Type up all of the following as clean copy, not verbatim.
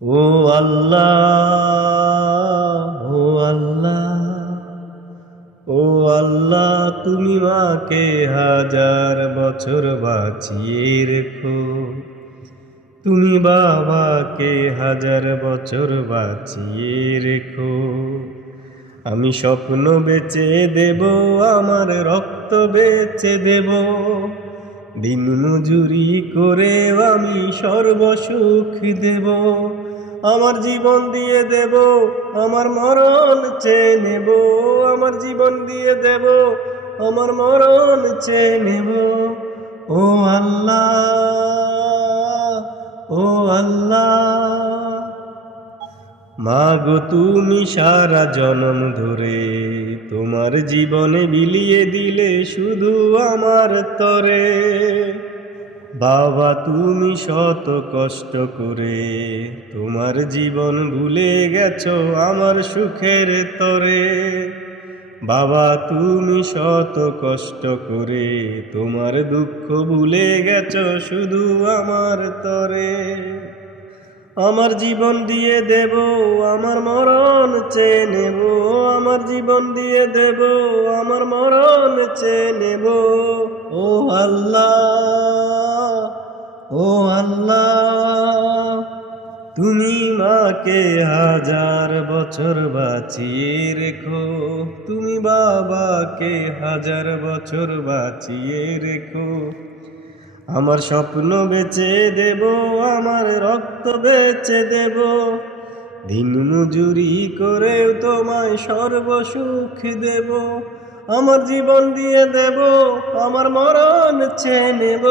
ও আল্লাহ, ও আল্লাহ, ও আল্লাহ, তুমি মাকে হাজার বছর বাঁচিয়ে রেখো। তুমি বাবাকে হাজার বছর বাঁচিয়ে রেখো। আমি স্বপ্ন বেচে দেব, আমার রক্ত বেচে দেব, দিন মজুরি করে আমি সর্বসুখ দেব। আমার জীবন দিয়ে দেব, আমার মরণ চেয়ে নেব। আমার জীবন দিয়ে দেব, আমার মরণ চেয়ে নেব। ও আল্লাহ, ও আল্লাহ, মাগো তুমি সারা জনম ধরে তোমার জীবনে বিলিয়ে দিলে শুধু আমার তরে। বাবা তুমি শত কষ্ট করে তোমার জীবন ভুলে গেছো আমার সুখের তরে। বাবা তুমি শত কষ্ট করে তোমার দুঃখ ভুলে গেছো শুধু আমার তরে। আমার জীবন দিয়ে দেব, আমার মরণ চেয়ে নেব। আমার জীবন দিয়ে দেব, আমার মরণ চেয়ে নেব। ও আল্লাহ, ও আল্লাহ, তুমি মাকে হাজার বছর বাঁচিয়ে রেখো। তুমি বাবাকে হাজার বছর বাঁচিয়ে রেখো। আমার স্বপ্ন বেচে দেব, আমার রক্ত বেচে দেব, দিন মজুরি করেও তোমায় সর্বসুখ দেব। আমার জীবন দিয়ে দেব, আমার মরণ চেয়ে নেব।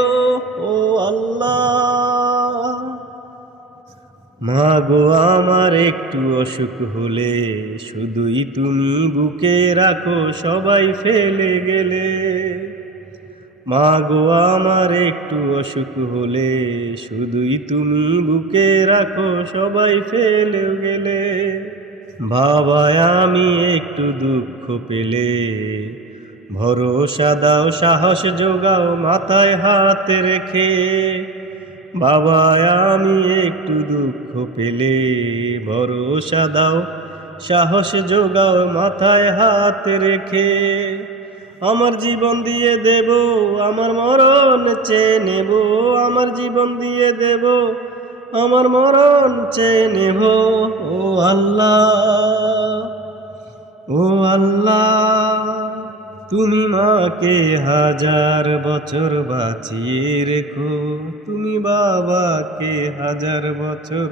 ও আল্লাহ, মাগো আমার একটু অসুখ হলে শুধুই তুমি বুকে রাখো, সবাই ফেলে গেলে। মাগো আমার একটু অসুখ হলে শুধুই তুমি বুকে রাখো, সবাই ফেলে গেলে। বাবা আমি একটু দুঃখ পেলে ভরসা দাও, সাহস যোগাও মাথায় হাত রেখে। বাবা আমি একটু দুঃখ পেলে ভরসা দাও, সাহস যোগাও মাথায় হাত রেখে। আমার জীবন দিয়ে দেব, আমার মরণ চেয়ে নেব। আমার জীবন দিয়ে দেব, আমার মরণ চেয়ে নেব। ও আল্লাহ, ও আল্লাহ, তুমি মাকে হাজার বছর বাঁচিয়ে রেখো। তুমি বাবাকে হাজার বছর